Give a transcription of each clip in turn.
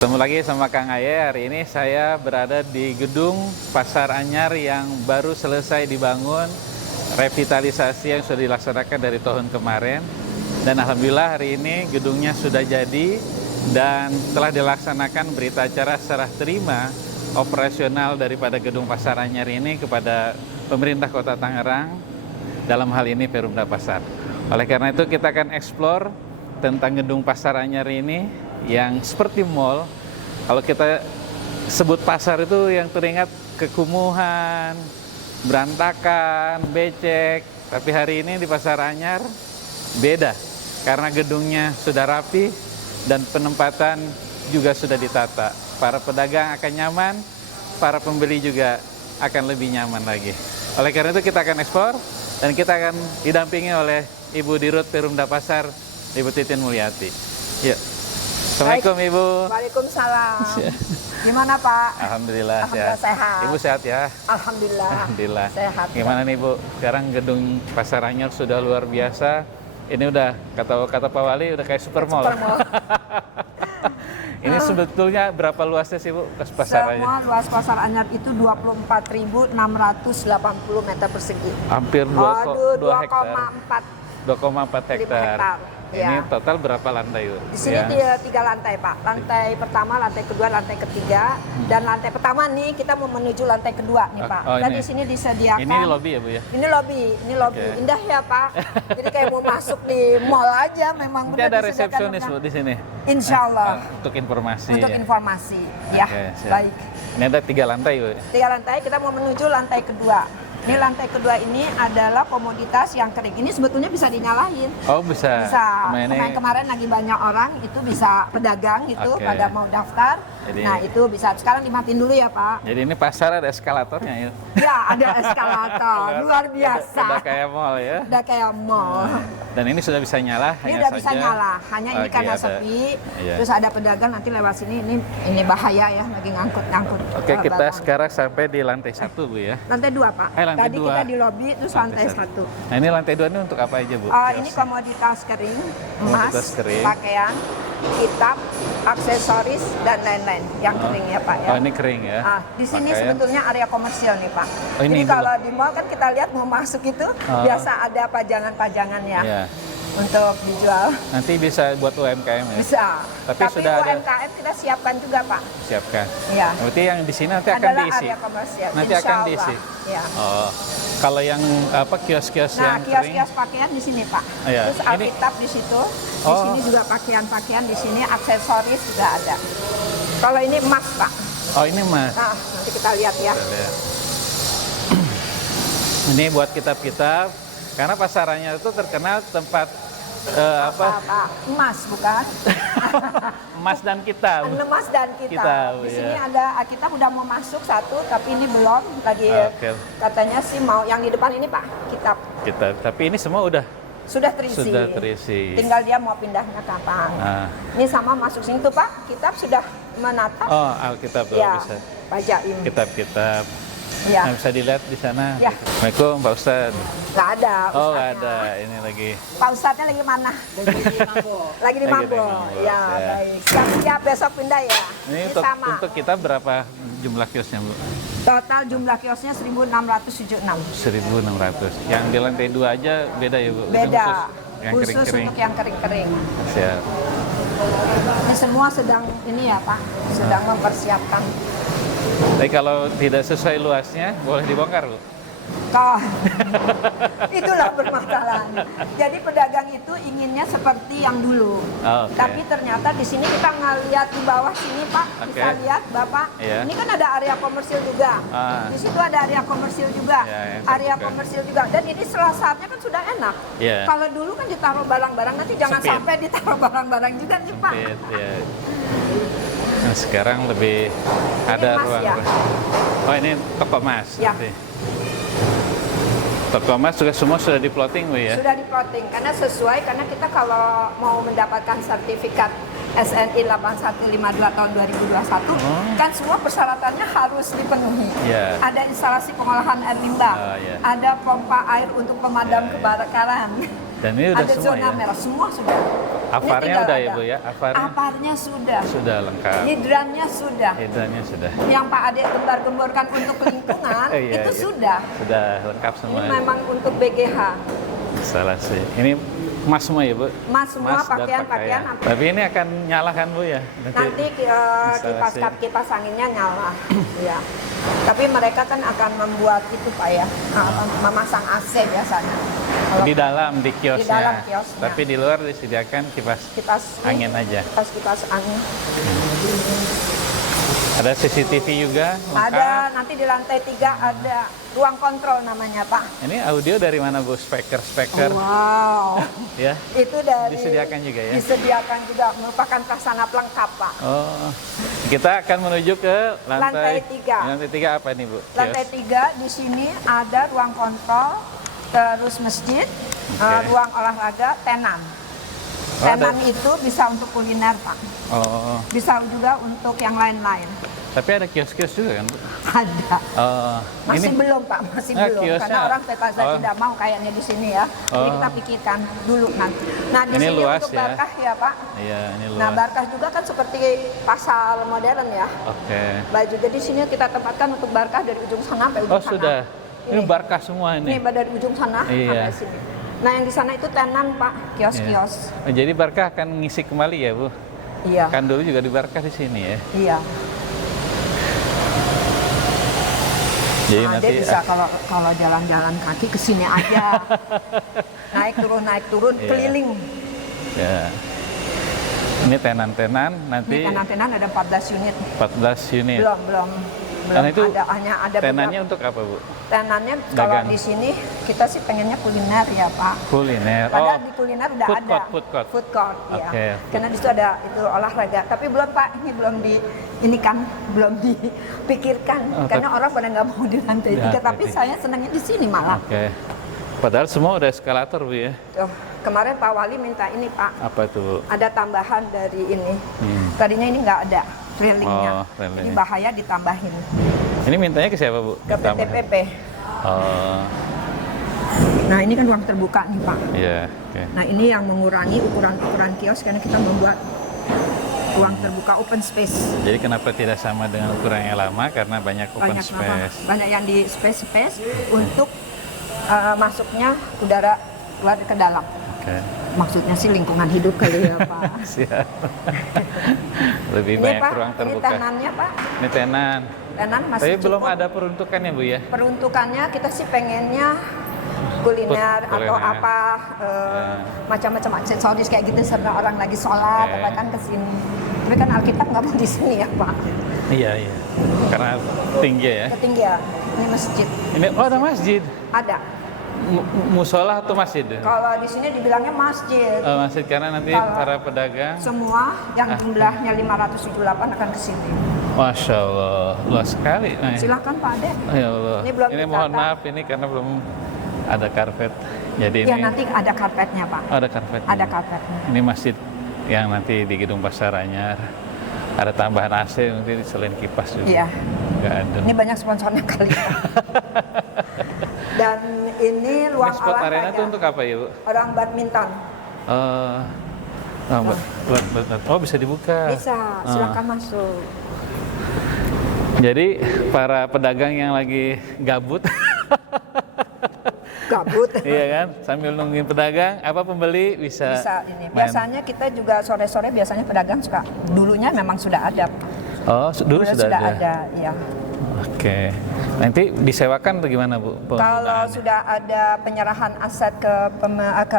Ketemu lagi sama Kang Aye. Hari ini saya berada di gedung Pasar Anyar yang baru selesai dibangun, revitalisasi yang sudah dilaksanakan dari tahun kemarin. Dan alhamdulillah hari ini gedungnya sudah jadi dan telah dilaksanakan berita acara serah terima operasional daripada gedung Pasar Anyar ini kepada pemerintah Kota Tangerang, dalam hal ini Perumda Pasar. Oleh karena itu kita akan eksplor tentang gedung Pasar Anyar ini yang seperti mall. Kalau kita sebut pasar itu yang teringat kekumuhan, berantakan, becek. Tapi hari ini di Pasar Anyar beda, karena gedungnya sudah rapi dan penempatan juga sudah ditata. Para pedagang akan nyaman, para pembeli juga akan lebih nyaman lagi. Oleh karena itu kita akan eksplor dan kita akan didampingi oleh Ibu Dirut Perumda Pasar, Ibu Titin Mulyati. Yuk. Assalamualaikum Ibu. Waalaikumsalam. Gimana Pak? Alhamdulillah sehat. Sehat. Ibu sehat ya? Alhamdulillah. Alhamdulillah. Sehat. Gimana nih Bu? Sekarang gedung Pasar Anyar sudah luar biasa. Ini udah kata Pak Wali udah kayak super mall. Ini sebetulnya berapa luasnya sih Bu Pasar Anyar? Semua luas Pasar Anyar itu 24.680 meter persegi. Hampir 2 hektar. 2,4 hektar. Ini Ya. total berapa lantai Bu? Di sini dia 3 lantai Pak. Lantai pertama, lantai kedua, lantai ketiga. Dan lantai pertama nih kita mau menuju lantai kedua nih Pak. Dan di sini disediakan. Ini lobby ya Bu ya? Ini lobby. Okay. Indah ya Pak. Jadi kayak mau masuk di mall aja, memang Nanti ada resepsionis Bu di sini. Insya Allah. Untuk informasi. Untuk ya? informasi, ya. Siap. Baik. Ini ada 3 lantai Bu. 3 lantai, kita mau menuju lantai kedua. Ini lantai kedua ini adalah komoditas yang kering. Ini sebetulnya bisa dinyalain. Oh bisa. Bisa. Kemarin lagi banyak orang itu bisa pedagang gitu pada mau daftar. Jadi, nah itu bisa. Sekarang dimatiin dulu ya Pak. Jadi ini pasar ada eskalatornya ya? Ya ada eskalator. Luar biasa. Udah kayak mall ya? Udah kayak mall. Dan ini sudah bisa nyala? Ini udah bisa nyala. Hanya ini karena sepi. Terus ada pedagang nanti lewat sini. Ini bahaya ya lagi ngangkut. Oke kita sekarang sampai di lantai 1 Bu ya? Lantai 2 Pak. Lantai Tadi 2. kita di lobi, terus lantai 1. Nah ini lantai 2 ini untuk apa aja Bu? Ini komoditas kering, emas, pakaian, kitab, aksesoris, dan lain-lain yang kering ya Pak ya. Oh ini kering ya? Di sini sebetulnya area komersial nih Pak. Jadi kalau di mall kan kita lihat mau masuk itu biasa ada pajangan-pajangan ya. Untuk dijual. Nanti bisa buat UMKM ya? Bisa. Tapi sudah UMKM kita siapkan juga Pak. Siapkan? Iya. Berarti yang di sini nanti akan diisi? Area komersial. Nanti akan diisi? Ya. Oh, kalau yang kios-kios yang kios-kios pakaian di sini Pak. Ya. Terus Alkitab di situ. Di sini juga pakaian-pakaian, di sini aksesoris juga ada. Kalau ini emas Pak. Oh ini emas. Nah, nanti kita lihat ya. Ini buat kitab-kitab. Karena pasarannya itu terkenal tempat emas bukan? Emas dan kitab. Emas dan kitab. Di sini ada Alkitab udah mau masuk satu, tapi ini belum lagi. Katanya sih mau yang di depan ini Pak, kitab. Kitab. Tapi ini semua sudah terisi. Tinggal dia mau pindahnya kapan. Ini sama masuk sini tuh Pak, kitab sudah menatap. Oh, Alkitab tuh ya, bisa. Bajain. Kitab-kitab. Ya. Nah, bisa dilihat di sana. Ya. Assalamualaikum Pak Ustadz. Nggak ada. Oh nggak ada, ini lagi. Pak Ustadznya lagi mana? Lagi di Mambo. Ya, baik. Siap-siap besok pindah ya. Ini untuk kita berapa jumlah kiosnya Bu? Total jumlah kiosnya 1.676. 1.600. Yang di lantai 2 aja beda ya Bu? Beda. Khusus untuk yang kering-kering. Siap. Ini semua sedang ini ya Pak, sedang mempersiapkan. Tapi kalau tidak sesuai luasnya, boleh dibongkar Bu? Itulah permasalahannya. Jadi pedagang itu inginnya seperti yang dulu. Tapi ternyata di sini kita ngeliat di bawah sini Pak, bisa lihat Bapak. Ini kan ada area komersil juga. Di situ ada area komersil juga. Area komersil juga. Dan ini saatnya kan sudah enak. Kalau dulu kan ditaruh barang-barang, nanti jangan sampai ditaruh barang-barang juga nih Pak. Nah, sekarang lebih ada ruang. Oh ini toko emas. Ya. Toko emas juga semua sudah diploting Bu ya? Sudah diploting, karena sesuai, karena kita kalau mau mendapatkan sertifikat SNI 8152 tahun 2021, kan semua persyaratannya harus dipenuhi. Ada instalasi pengolahan air limbah, ada pompa air untuk pemadam kebakaran, dan ini udah ada semua, zona merah, semua sudah. Avarnya udah ya Bu ya? Avarnya sudah. Sudah lengkap. Hidrannya sudah. Hidrannya sudah. Yang Pak Ade gembar-gemborkan untuk lingkungan Iya, itu iya. sudah. Sudah lengkap semua. Ini memang untuk BGH. Salah sih. Ini emas semua ya Bu? Emas semua, Emas dan pakaian. Tapi ini akan nyala kan Bu ya? Nanti kipas anginnya nyala. Ya. Tapi mereka kan akan membuat itu Pak ya, memasang AC biasanya. Di dalam, di kiosnya. Di dalam kiosnya. Tapi di luar disediakan kipas angin aja. Kipas angin. Ada CCTV juga? Lengkap. Ada, nanti di lantai 3 ada ruang kontrol namanya Pak. Ini audio dari mana Bu? Speaker? Wow. Ya? Itu dari Disediakan juga ya? Disediakan juga, merupakan prasarana pelengkap Pak. Oh, kita akan menuju ke Lantai 3. Lantai 3 apa nih Bu? Lantai 3 di sini ada ruang kontrol, terus masjid, ruang olahraga, tenan. Tenan itu bisa untuk kuliner Pak. Oh. Bisa juga untuk yang lain-lain. Tapi ada kios-kios juga kan Bu? Ada. Masih ini? belum Pak, masih belum. Kiosnya. Karena orang PPZ tidak mau kayaknya di sini ya. Jadi kita pikirkan dulu nanti. Nah di Ini sini luas untuk ya? Barkah ya Pak. Iya, ini luas. Nah Barkah juga kan seperti pasar modern ya. Oke. Baju jadi sini kita tempatkan untuk Barkah dari ujung sana sampai ujung Oh sana. sudah. Ini Barkah semua ini. Ini dari ujung sana Iya. sampai sini. Nah yang di sana itu tenan Pak, kios-kios. Iya. Jadi Barkah akan ngisi kembali ya Bu? Iya. Kan dulu juga di Barkah di sini ya. Iya. Jadi Ade nanti bisa kalau jalan-jalan kaki ke sini aja. naik turun Iya. keliling. Ya. Ini tenan-tenan nanti Ini tenan-tenan ada 14 unit. 14 unit. Belum Dan itu hanya ada tenannya beberapa. untuk apa Bu? Tenannya Dagang. kalau di sini kita sih pengennya kuliner ya Pak. Kuliner. Padahal di kuliner udah food ada. court. Food court, ya. Oke. Karena di situ ada itu olahraga. Tapi belum Pak, ini belum dipikirkan. Karena orang pada nggak mau di lantai 3. Tapi saya senangnya di sini malah. Oke. Padahal semua udah eskalator Bu ya. Tuh, kemarin Pak Wali minta ini Pak. Apa itu Bu? Ada tambahan dari ini. Tadinya ini nggak ada railingnya. Oh, railing. Ini bahaya ditambahin. Ini mintanya ke siapa Bu? Ke PTPP. Oh, Nah ini kan ruang terbuka nih Pak. iya. Oke. Nah ini yang mengurangi ukuran kios karena kita membuat ruang terbuka open space. Jadi kenapa tidak sama dengan ukuran yang lama? Karena banyak open space. Banyak yang di space untuk masuknya udara luar ke dalam. Oke. Maksudnya sih lingkungan hidup kali ya Pak. Siap. Lebih Ini banyak Pak, ruang ini terbuka. tenannya Pak. Ini tenan. Tenan masih Tapi belum cukup. ada peruntukannya Bu ya? Peruntukannya kita sih pengennya kuliner atau Kuliner. apa macam-macam aksesoris kayak gitu serta orang lagi sholat Oke. apa kan kesini. Tapi kan Alkitab nggak mau di sini ya Pak. Iya. Karena tinggi ya. Ketinggian. Ini masjid. Ini ada masjid. Ada. Musola atau masjid? Kalau di sini dibilangnya masjid. Masjid karena nanti Kalau- para pedagang. Semua yang jumlahnya 578 akan ke sini. Masya Allah, luas sekali. Nah, Silakan Pak Ade. ya Allah. Ini belum Ini ditata. mohon maaf ini karena belum ada karpet. Jadi Ya ini nanti ada karpetnya Pak. ada karpet. Ada karpetnya. Ini masjid yang nanti di Gedung Pasar Anyar. Ada tambahan AC nanti selain kipas juga. Iya. Nggak ada. Ini banyak sponsornya kali ya. Dan ini luang Sport arena olahraga. itu untuk apa ya Bu? Orang badminton. Oh bisa dibuka. Bisa, silakan masuk. Jadi para pedagang yang lagi gabut, Gabut. iya kan, sambil nungguin pedagang, apa pembeli bisa. Bisa ini. main. Biasanya kita juga sore-sore biasanya pedagang suka. Dulunya memang sudah ada. Oh, dulu sudah ada. Iya. Oke. Nanti disewakan atau gimana Bu? Kalau penggunaannya? sudah ada penyerahan aset ke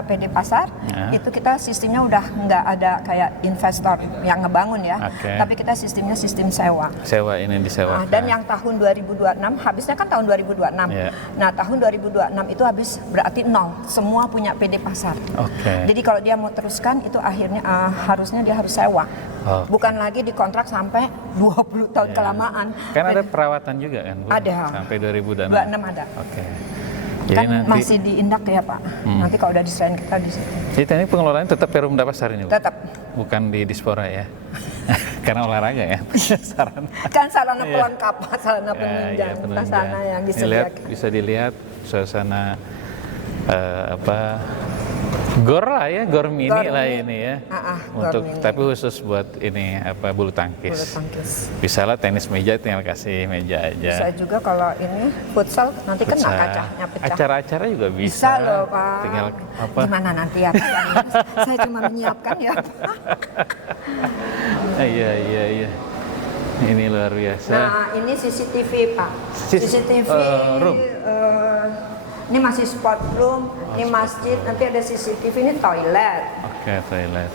PD pasar, Ya. itu kita sistemnya udah nggak ada kayak investor yang ngebangun ya. Oke. Tapi kita sistemnya sistem sewa. Sewa ini disewakan. Dan yang tahun 2026, habisnya kan tahun 2026. Ya. Nah, tahun 2026 itu habis berarti nol. Semua punya PD pasar. Oke. Jadi kalau dia mau teruskan itu akhirnya harusnya dia harus sewa. Oke. Bukan lagi dikontrak sampai 20 tahun Ya. kelamaan. Kan ada perawatan juga kan Bu? Ada. Sampai 2026. 26 ada. Oke. Jadi Kan nanti masih diindak ya Pak. Nanti kalau udah diserahin kita di situ. jadi teknik pengelolaannya tetap Perumda Pasar ini Bu? Tetap. Bukan di Dispora ya. Karena olahraga ya. Saran. Kan sarana Iya. pelengkap, sarana penunjang, penunjang. sarana yang Ini lihat, disediakan. bisa dilihat suasana Gor lah ya, gor mini Gor lah mini. ini ya. Gor Untuk mini. tapi khusus buat ini apa bulu tangkis. Bulu tangkis. Bisa lah tenis meja tinggal kasih meja aja. Bisa juga kalau ini futsal nanti kena kacanya pecah. Acara-acara juga bisa. Bisa loh Pak. Tinggal apa? Gimana nanti ya Pak? Saya cuma menyiapkan ya Pak. Iya. Ini luar biasa. Nah ini CCTV Pak. CCTV room. Ini masih sport room, ini masjid, nanti ada CCTV, ini toilet. Oke, toilet.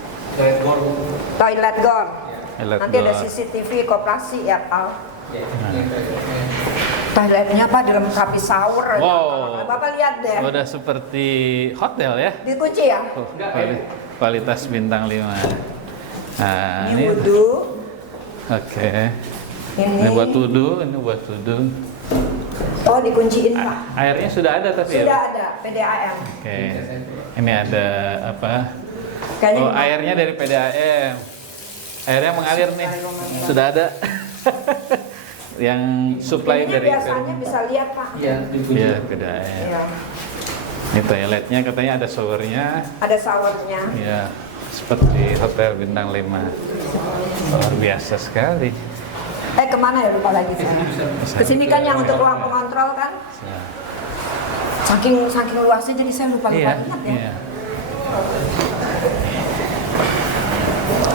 Toilet gor. Toilet Nanti ada gor. CCTV koperasi ya Pak. Toiletnya Pak dilengkapi shower. Wow. Bapak lihat deh. Udah seperti hotel ya. Dikunci ya. Kualitas bintang 5. Nah, Ini wudhu. Oke. Ini buat wudhu. Oh dikunciin Pak. Airnya sudah ada tapi Sudah ya? ada PDAM. Oke. Ini ada apa? Kayaknya Oh, airnya dari PDAM. Airnya mengalir nih. Sudah ada. Yang supply ini dari biasanya bisa lihat Pak. Iya, PDAM. Iya. Ini toiletnya katanya ada showernya. Ada showernya. Ya, seperti hotel bintang 5. Luar biasa sekali. Kemana ya lupa lagi saya. Kesini kan yang untuk ruang pengontrol kan. Saking luasnya jadi saya lupa ingat ya. Iya.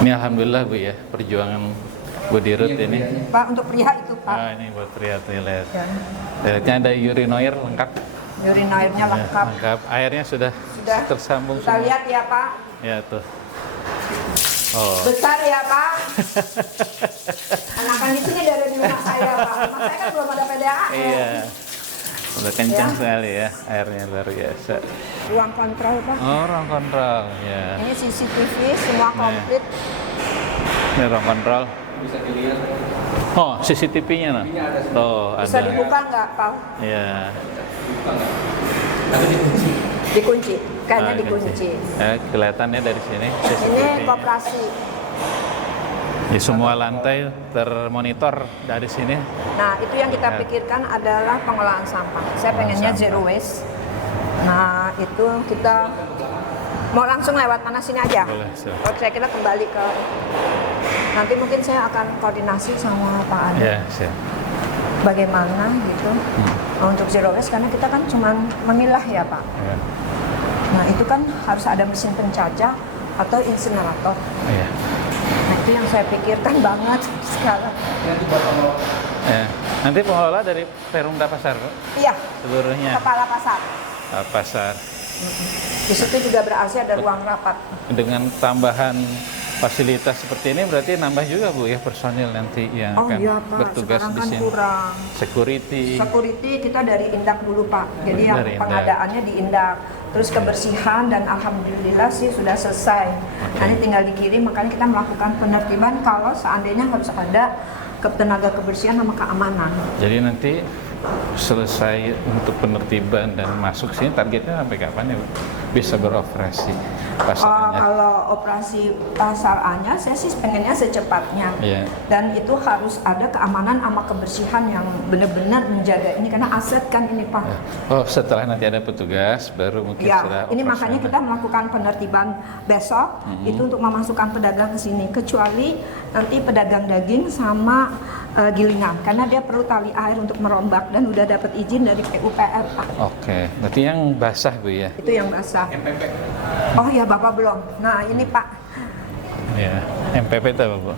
Ini alhamdulillah Bu ya, perjuangan Bu Dirut ini. Pak untuk pria itu Pak. Ini buat pria toilet. Ya. Toiletnya ada urinoir lengkap. Urinoirnya Ya, lengkap. Airnya sudah tersambung Kita semua. lihat ya Pak. Ya tuh. Oh. Besar ya Pak. Anakan itu nih dari rumah saya Pak. Rumah saya kan belum ada PDAM. Iya. Udah kencang Ya. sekali ya, airnya luar biasa. Ruang kontrol Pak. Oh, ruang kontrol, ya. Ini CCTV semua komplit. Ini ruang kontrol. Bisa dilihat. Oh, CCTV-nya nah. Oh, Bisa ada. dibuka nggak Pak? Iya. Dikunci. Kayaknya Ah, dikunci. Kelihatannya dari sini CCTV. Ini koperasi. Di semua lantai termonitor dari sini. Nah, itu yang kita Ya. pikirkan adalah pengolahan sampah. Saya pengennya Sampah. zero waste. Nah, itu kita mau langsung lewat mana sini aja. Boleh, silakan. Oh, saya kira kembali ke nanti mungkin saya akan koordinasi sama Pak Ade. Ya, siap. Bagaimana gitu untuk zero waste karena kita kan cuma memilah ya Pak. Ya. Nah, itu kan harus ada mesin pencacah atau insinerator. Iya. Nah, itu yang saya pikirkan banget sekarang. Ya. Nanti pengelola dari Perumda Pasar, Pak? Iya, Seluruhnya. kepala pasar. Pasar. Di situ juga berarti ada ruang rapat. Dengan tambahan fasilitas seperti ini berarti nambah juga Bu ya personil nanti yang Oh akan iya Pak, bertugas sekarang di kan sini. kurang. Security. Security kita dari Indak dulu Pak. Jadi yang Dari Indak. pengadaannya di Indak. Terus kebersihan dan alhamdulillah sih sudah selesai. Nanti tinggal dikirim, makanya kita melakukan penertiban kalau seandainya harus ada tenaga kebersihan sama keamanan. Jadi nanti selesai untuk penertiban dan masuk sini targetnya sampai kapan ya Bu? Bisa beroperasi pasarnya? Kalau operasi pasar A-nya, saya sih pengennya secepatnya. Iya. Dan itu harus ada keamanan sama kebersihan yang benar-benar menjaga ini karena aset kan ini Pak. Ya. Oh, setelah nanti ada petugas baru mungkin Ya, sudah ini makanya kita melakukan penertiban besok itu untuk memasukkan pedagang ke sini, kecuali nanti pedagang daging sama gilingan, karena dia perlu tali air untuk merombak dan udah dapat izin dari PUPR Pak. Oke, berarti yang basah Bu ya? Itu yang basah. Oh ya Bapak belum. Nah ini Pak, Ya, MPP itu apa Bu?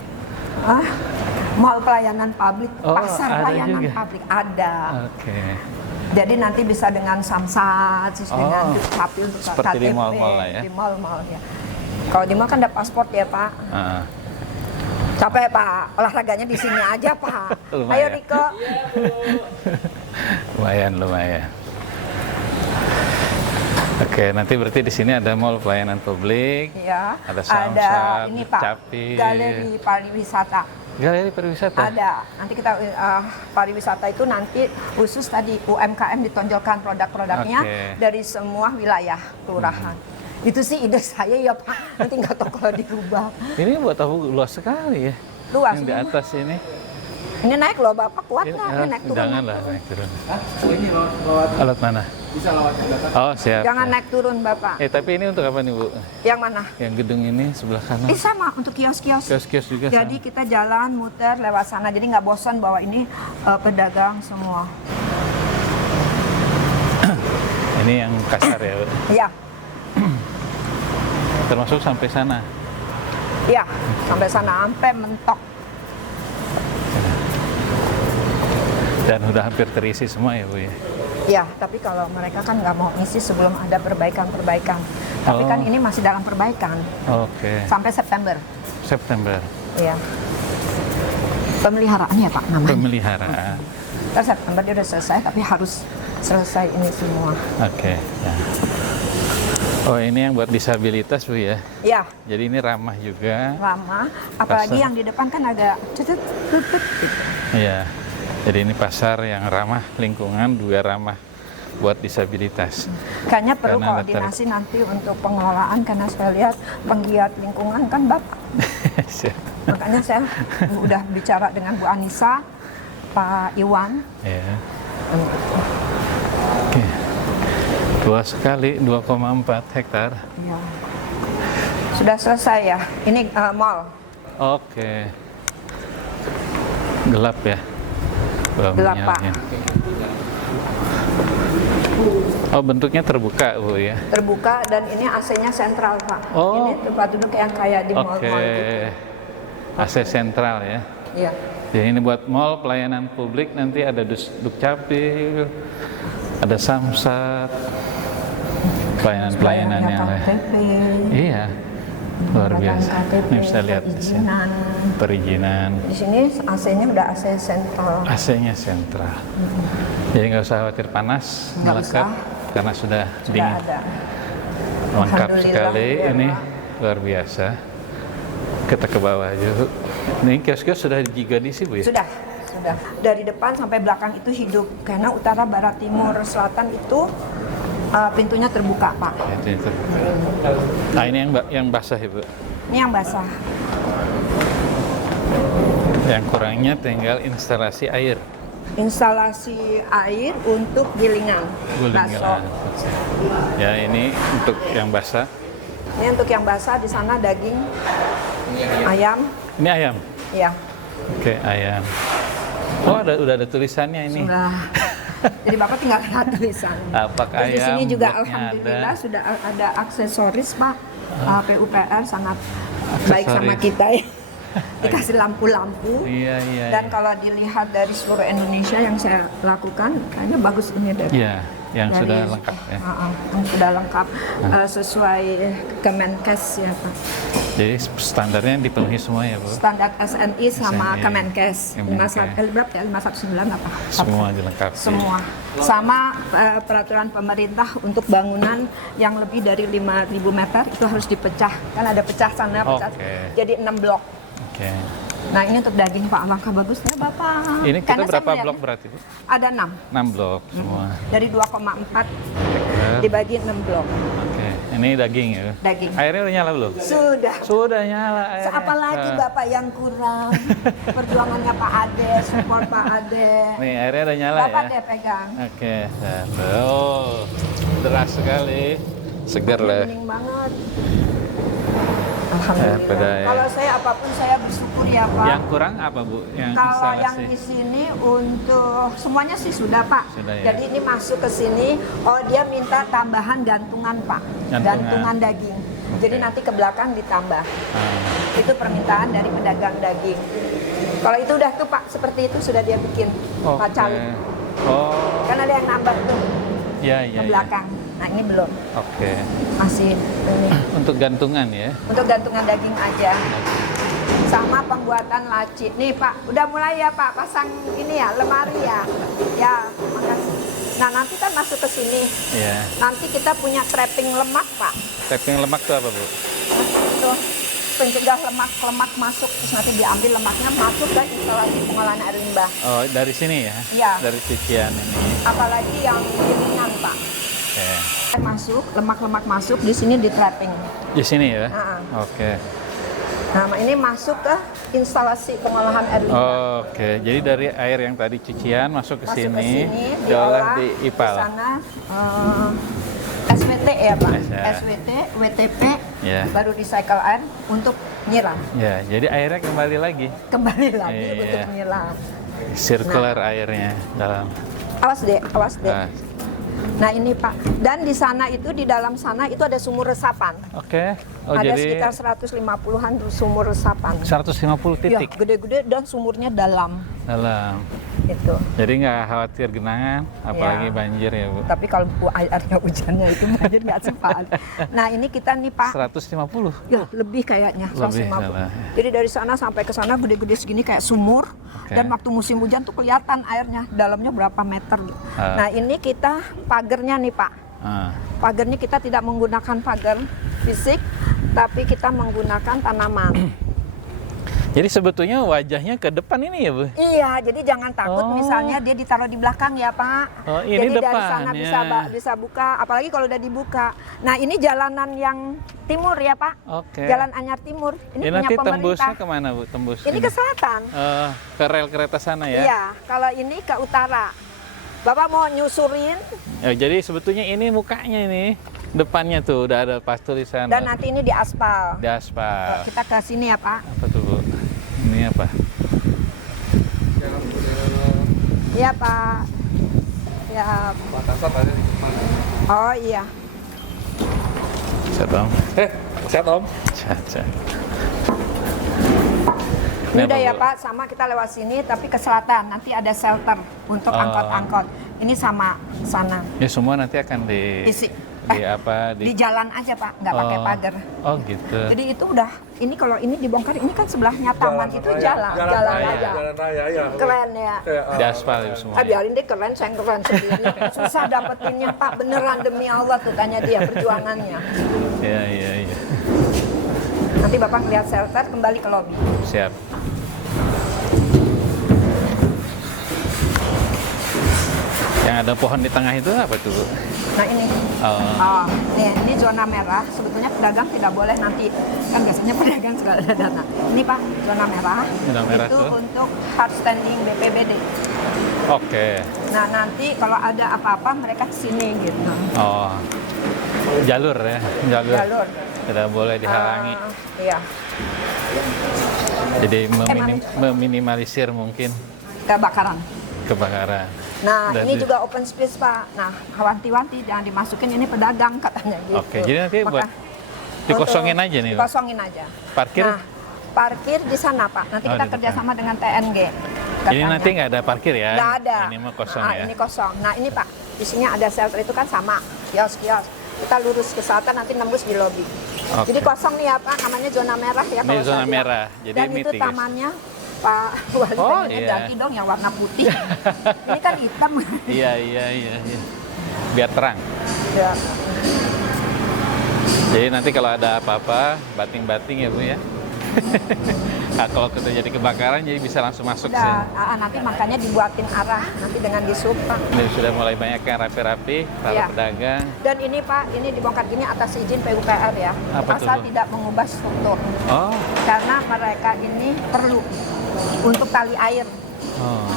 mall pelayanan publik, Oh, pasar ada pelayanan juga. publik ada. Oke. Jadi nanti bisa dengan samsat, terus dengan dukcapil untuk seperti di KTP, mall-mall lah ya? Di mall-mall ya. Kalau di mall kan ada paspor ya Pak. Capek Pak, olahraganya di sini aja Pak. Lumayan. Ayo Riko. Lumayan. Oke, nanti berarti di sini ada mall pelayanan publik, Ya. ada samsat, ini Pak, dukcapil. galeri pariwisata. Galeri pariwisata. Ada. Nanti kita pariwisata itu nanti khusus tadi UMKM ditonjolkan produk-produknya dari semua wilayah kelurahan. Itu sih ide saya ya Pak. Nanti nggak tahu kalau dirubah. Ini buat tahu luas sekali ya. Luas. Yang di atas ini. Ini naik loh Bapak, kuat nggak? Ya, Ini naik turun. janganlah naik turun. Ini lewat Alat mana? bisa lewat ke belakang. Oh, siap. Jangan naik turun Bapak. Tapi ini untuk apa nih, Bu? Yang mana? Yang gedung ini sebelah kanan. Sama untuk kios-kios. Kios-kios juga Jadi kita jalan muter lewat sana, jadi nggak bosan bahwa ini pedagang semua. Ini yang kasar ya, Bu? Iya, Termasuk sampai sana. iya, sampai sana, sampai mentok. Dan udah hampir terisi semua ya, Bu ya? Ya, tapi kalau mereka kan nggak mau ngisi sebelum ada perbaikan-perbaikan. Tapi kan ini masih dalam perbaikan. Oke. Sampai September. September. Iya. Pemeliharaan ya Pak namanya. Pemeliharaan. Ntar September dia udah selesai, tapi harus selesai ini semua. Oke. Ya. Oh, ini yang buat disabilitas, Bu ya? Ya, Jadi ini ramah juga. lama. Apalagi Pasar. yang di depan kan agak cetut, tutut gitu. Iya. Jadi ini pasar yang ramah lingkungan, juga ramah buat disabilitas. Kayaknya perlu Karena ada koordinasi nanti untuk pengelolaan, karena saya lihat penggiat lingkungan kan Bapak. Siap. Makanya saya udah bicara dengan Bu Anissa, Pak Iwan. Ya. Oke. Luas sekali, 2,4 hektar. Ya. Sudah selesai ya. Ini mall. Oke. Gelap ya? Belum Gelap, Pak. nyalanya. Oh, bentuknya terbuka, Bu ya? Terbuka dan ini AC-nya sentral Pak. Oh. Ini tempat duduk yang kayak di Oke. mall-mall gitu. AC sentral ya? Iya. Jadi ini buat mall, pelayanan publik, nanti ada Dukcapil, ada Samsat, pelayanan-pelayanan Supaya yang ada lain. KTP. Iya, luar Badan biasa. KTP, Ini bisa lihat di sini. perizinan. Perizinan, Di sini AC-nya udah AC sentral. AC-nya sentral. Jadi nggak usah khawatir panas, Nggak melekat, karena sudah Sudah dingin. ada. Lengkap Alhamdulillah, sekali, ya, ini Pak. luar biasa. Kita ke bawah aja, Bu. Ini kios-kios sudah juga diisi, Bu ya? Sudah. Dari depan sampai belakang itu hidup. Karena utara, barat, timur, selatan itu pintunya terbuka, Pak. Itu. Nah, ini yang basah ya, Bu. Ini yang basah. Yang kurangnya tinggal instalasi air. Instalasi air untuk gilingan. Guling-giling. Bakso. Ya, ini untuk yang basah. Ini untuk yang basah, di sana daging, ayam. Ini ayam. Ya, Oke, ayam. Oh, udah ada tulisannya ini. sudah. Jadi Bapak tinggal lihat tulisan. Tapak Terus di sini ayam, juga bloknya alhamdulillah ada. sudah ada aksesoris, Pak. PUPR sangat baik sama Aksesoris. kita ya. Dikasih lampu-lampu. Iya. Dan kalau dilihat dari seluruh Indonesia yang saya lakukan, kayaknya bagus ini dari. Iya, yang dari- sudah lengkap ya. Yang sudah lengkap sesuai Kemenkes ya Pak. Jadi standarnya dipenuhi semua ya, Bu. Standar SNI sama SNI, Kemenkes. Kemenkes. 519 apa? Semua dilengkapi. Semua. Sama peraturan pemerintah untuk bangunan yang lebih dari 5.000 meter itu harus dipecah. Kan ada pecah sana, pecah. Oke. Jadi 6 blok. Oke. Nah ini untuk daging Pak, langkah bagusnya Bapak. Ini kita Karena saya berapa melihatnya blok berarti, Bu? Ada 6. 6 blok semua. Dari 2,4 Hektar. dibagi 6 blok Oke. Ini daging ya? daging. Airnya udah nyala belum? Sudah. Sudah nyala airnya. Apalagi Nah. Bapak yang kurang. Perjuangannya Pak Ade, support Pak Ade. Nih, airnya udah nyala Bapak ya? deh pegang. Oke. Oh, deras sekali. Segar lah. Bening banget. Alhamdulillah. pedaya. Kalau saya apapun saya bersyukur ya Pak. Yang kurang apa, Bu? Yang Kalau yang instalasi? di sini untuk semuanya sih sudah Pak. Sudah, ya. Jadi ini masuk ke sini, oh dia minta tambahan gantungan Pak, gantungan daging. Jadi nanti ke belakang ditambah. Itu permintaan dari pedagang daging. Kalau itu udah tuh Pak, seperti itu sudah dia bikin Pak Cali. Oh, Kan ada yang nambah tuh iya, ke iya. belakang. Nah ini belum, Oke. masih ini. Untuk gantungan ya? Untuk gantungan daging aja. Sama pembuatan laci. Nih Pak, udah mulai ya Pak pasang ini ya, lemari ya. Ya, makasih. Nah nanti kan masuk ke sini. Iya. Nanti kita punya trapping lemak Pak. Tapping lemak itu apa, Bu? Itu pencegah lemak masuk, terus nanti diambil lemaknya masuk ke instalasi pengolahan air limbah. Oh, dari sini ya? Iya. Dari cucian ini. Apalagi yang gilingan Pak. Oke. Masuk, lemak-lemak masuk, di sini di trapping. Di sini ya? Ah. Oke. Nah, ini masuk ke instalasi pengolahan air limbah. Oke, jadi dari air yang tadi cucian masuk ke Masuk ke sini, sini, diolah di Di IPAL. sana SWT ya Pak, Ya. SWT, WTP, Ya. baru recycle air untuk nyiram. Ya, jadi airnya kembali lagi. Kembali lagi Iya. untuk nyiram. Circular airnya dalam. Awas deh, awas deh. Ah, Nah ini Pak, dan di sana itu, di dalam sana itu ada sumur resapan. Oke. Oh, Ada jadi sekitar 150-an sumur resapan. 150 Ya, titik gede-gede dan sumurnya dalam. dalam. Itu. Jadi nggak khawatir genangan, apalagi Ya. banjir ya Bu. Tapi kalau airnya hujannya itu banjir nggak sempat. Nah ini kita nih Pak, 150. ya lebih kayaknya, Lebih 150. malah. Jadi dari sana sampai ke sana gede-gede segini kayak sumur. Oke. Dan waktu musim hujan tuh kelihatan airnya, dalamnya berapa meter. Ah. Nah ini kita pagernya nih Pak. Ah, Pagernya kita tidak menggunakan pagar fisik, tapi kita menggunakan tanaman. Jadi sebetulnya wajahnya ke depan ini ya Bu? Iya, jadi jangan takut Oh. misalnya dia ditaruh di belakang ya Pak. Oh, ini jadi dari sana depannya. bisa buka, apalagi kalau udah dibuka. Nah ini jalanan yang timur ya Pak. Oke. Jalan Anyar Timur. Ini Ini punya nanti pemerintah. tembusnya kemana Bu? Tembus Ini ke selatan. ke rel kereta sana ya? Iya, kalau ini ke utara. Bapak mau nyusurin Ya, jadi sebetulnya ini mukanya ini, depannya tuh udah ada pas tulisan. dan nanti ini di aspal. di aspal. Kita ke sini ya Pak. Apa tuh Bu? Ini apa? Iya Pak. Ya. Batasan tadi mana? Oh iya. Set Om. Sehat Om. Caca. Ini Ini udah apa, ya Bu? Pak, sama kita lewat sini tapi ke selatan. Nanti ada shelter untuk Oh. angkot-angkot. Ini sama sana. Ya semua nanti akan di Isi. di apa Di jalan aja Pak, nggak pakai pagar. Oh gitu. Jadi itu udah, ini kalau ini dibongkar, ini kan sebelahnya taman, itu jalan raya. aja. Jalan raya ya. Keren ya. Di aspal itu semua. Ah, biarin deh keren, saya keren sendiri. Susah dapetinnya Pak, beneran demi Allah tuh tanya dia perjuangannya. Iya iya iya. Nanti Bapak lihat shelter, kembali ke lobi. Siap. Yang ada pohon di tengah itu apa tuh, Bu? Nah ini, Oh. nih, ini zona merah. Sebetulnya pedagang tidak boleh nanti, kan biasanya pedagang suka ada dana. Ini Pak, zona merah. Zona merah itu tuh. untuk hard standing BPBD. Oke. Nah nanti kalau ada apa-apa mereka kesini gitu. Oh. Jalur ya, jalur. Jalur. Tidak boleh dihalangi. Iya, Jadi meminimalisir mungkin kebakaran. kebakaran. Nah Dan ini juga open space Pak. Nah wanti-wanti jangan dimasukin, ini pedagang katanya gitu. Oke, jadi nanti Maka- buat dikosongin aja nih, Pak? Dikosongin aja. Parkir? Nah, parkir di sana Pak. Nanti Oh, kita di kerjasama dengan TNG. Ini katanya. nanti nggak ada parkir ya? Nggak ada. Ini mah kosong Nah, ya? ini kosong. Nah ini Pak, di sini ada shelter itu kan sama, kios-kios. Kita lurus ke selatan nanti nembus di lobi. Oke. Jadi kosong nih ya Pak, namanya zona merah ya. Ini kalau zona saya bilang. merah, jadi Dan itu mitigasi. tamannya Pak Wali Oh, pengennya iya. ganti dong yang warna putih. Ini kan hitam. Iya, iya, iya, iya. Biar terang. Ya. Jadi nanti kalau ada apa-apa, bating-bating ya Bu ya? Nah, kalau kita jadi kebakaran, jadi bisa langsung masuk sih. Udah, nanti makanya dibuatin arah nanti dengan disup Pak. Ini sudah mulai banyak yang rapi-rapi, para Iya. pedagang. Dan ini Pak, ini dibongkar gini atas izin PUPR ya. Apa tuh, Asal Bu? tidak mengubah struktur. Oh, Karena mereka ini perlu untuk tali air. oh.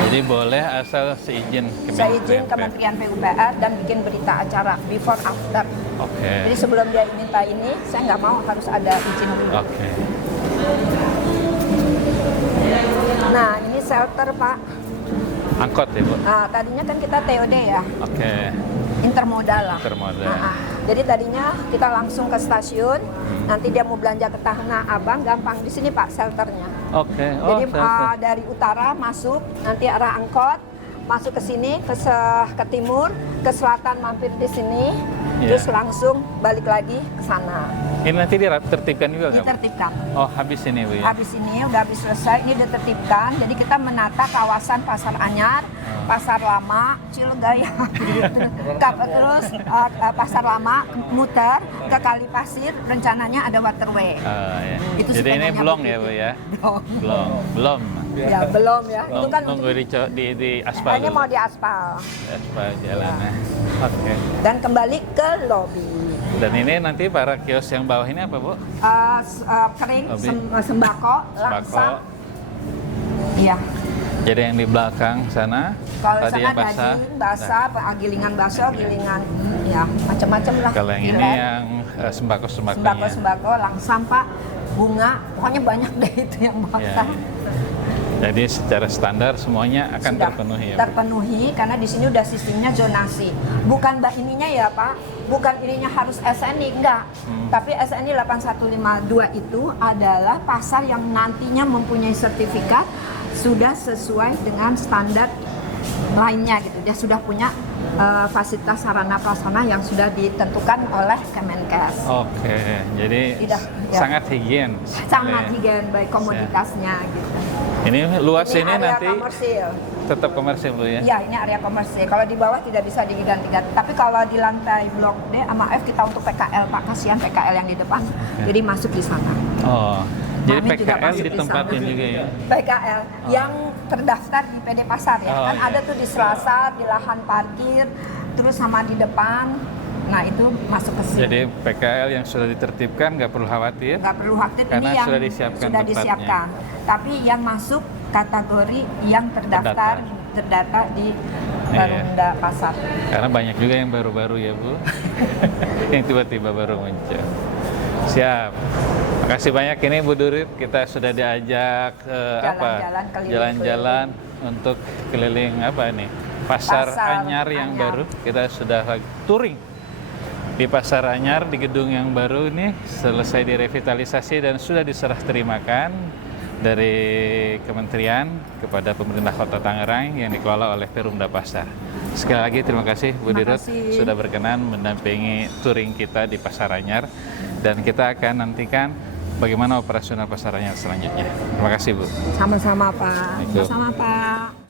Jadi boleh asal seizin Saya izin Kementerian PUPR dan bikin berita acara before after. Oke. Jadi sebelum dia minta ini, saya nggak mau harus ada izin dulu. Oke. Nah ini shelter Pak. Angkot ya Bu? Nah, tadinya kan kita TOD ya, Oke. intermodal lah. Intermodal. Jadi tadinya kita langsung ke stasiun, nanti dia mau belanja ke Tanah Abang, gampang di sini Pak shelternya. Oke. Oh, Jadi selesai. dari utara masuk, nanti arah angkot, masuk ke sini, ke timur, ke selatan mampir di sini, Iya. terus langsung balik lagi ke sana. Ini nanti ditertibkan juga nggak Bu? Ditertibkan. Oh, habis ini Bu ya? Habis ini udah habis selesai, ini ditertibkan. Jadi kita menata kawasan Pasar Anyar, Pasar Lama, Cilgaya, gitu. Terus Pasar Lama muter ke Kali Pasir, rencananya ada waterway. Ya. Itu Jadi ini sebenarnya belum ya begitu. Bu ya? Belum. Belum. Ya belum ya. Itu kan Tunggu di aspal ini dulu. mau diaspal. Aspal jalannya. Oke. Dan kembali ke lobi. Dan ini nanti para kios yang bawah ini apa, Bu? Kering, Hobi. sembako, langsa. Iya. Jadi yang di belakang sana, Kalau tadi sana yang basah. daging, basah, gilingan bakso, gilingan, ya macam-macam lah. Kalau yang ini yang sembako-sembakonya. Sembako-sembako, langsam Pak, bunga, pokoknya banyak deh itu yang basah. Ya. Jadi secara standar semuanya akan Sudah terpenuhi ya, Bu? terpenuhi karena di sini udah sistemnya zonasi. Bukan ininya ya Pak, bukan ininya harus SNI, enggak. Tapi SNI 8152 itu adalah pasar yang nantinya mempunyai sertifikat sudah sesuai dengan standar lainnya gitu. Dia sudah punya fasilitas sarana prasarana yang sudah ditentukan oleh Kemenkes. Oke, jadi Tidak, ya. sangat higien. Sangat higien baik komoditasnya gitu. Ini luas ini area nanti komersil. tetap komersil, Bu ya? Iya, ini area komersil. Kalau di bawah tidak bisa diganti-ganti. Tapi kalau di lantai blok D sama F kita untuk PKL, Pak. Kasihan PKL yang di depan. Jadi masuk di sana. Oh, jadi Mami juga PKL masuk di ditempatin sana. juga ya? PKL yang terdaftar di PD Pasar ya. Oh, Kan iya. ada tuh di Selasar, di lahan parkir, terus sama di depan. Nah, itu masuk ke sini. Jadi PKL yang sudah ditertibkan nggak perlu khawatir. Nggak perlu khawatir, Karena ini yang sudah disiapkan sudah tempatnya. disiapkan. Tapi yang masuk kategori yang terdaftar, terdata di Perumda Pasar. Karena banyak juga yang baru-baru ya, Bu. Yang tiba-tiba baru muncul. Siap. Makasih banyak ini Bu Durit, kita sudah diajak Jalan-jalan keliling-keliling. jalan-jalan untuk keliling apa ini? Pasar Anyar yang Anyar. baru. Kita sudah touring di Pasar Anyar di gedung yang baru ini, selesai direvitalisasi dan sudah diserah terimakan dari Kementerian kepada pemerintah Kota Tangerang yang dikelola oleh Perumda Pasar. Sekali lagi terima kasih Bu Terima Dirut kasih. sudah berkenan mendampingi touring kita di Pasar Anyar, dan kita akan nantikan bagaimana operasional Pasar Anyar selanjutnya. Terima kasih, Bu. Sama-sama Pak. Assalamualaikum. Sama-sama Pak.